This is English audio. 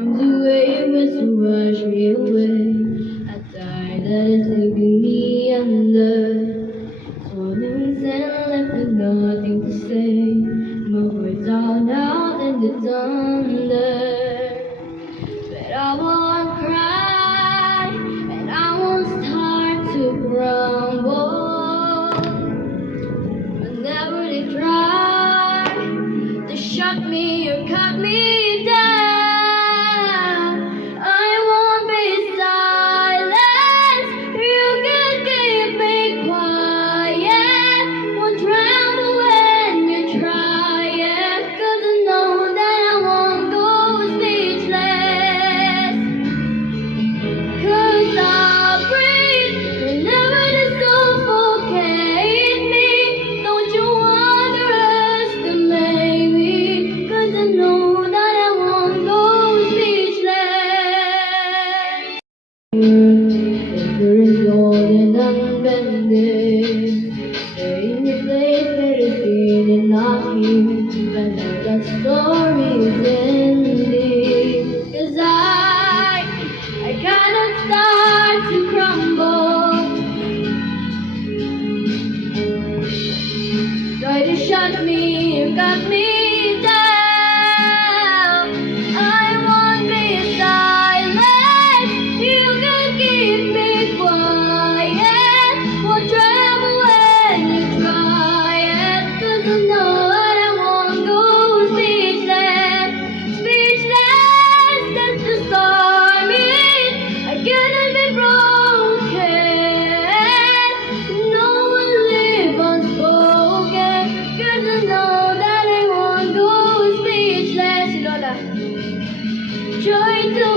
arms away, you must wash me away. I died that is taking me under. Swallowing sand left with nothing to say. My voice out out in the thunder. But I won't cry, and I won't start to crumble. Whenever they try to shut me or cut me down, I won't be silent. You can keep me quiet. Won't tremble when you try it, 'cause I know that I won't go speechless. 'Cause I'll breathe whenever they suffocate me. Don't you underestimate me, 'cause I know that I won't go speechless. Paper is golden unbending. Stay in your place, better seen and not here. But now that story is ending. 'Cause I cannot start to crumble. Try to shut me, you got me down. I won't be silent. You can keep me quiet. Won't tremble when you try it, 'cause I know that I won't go speechless. Speechless, that's the story. I cannot be broken. No one live unspoken, 'cause I know that I won't go speechless. Lola, try to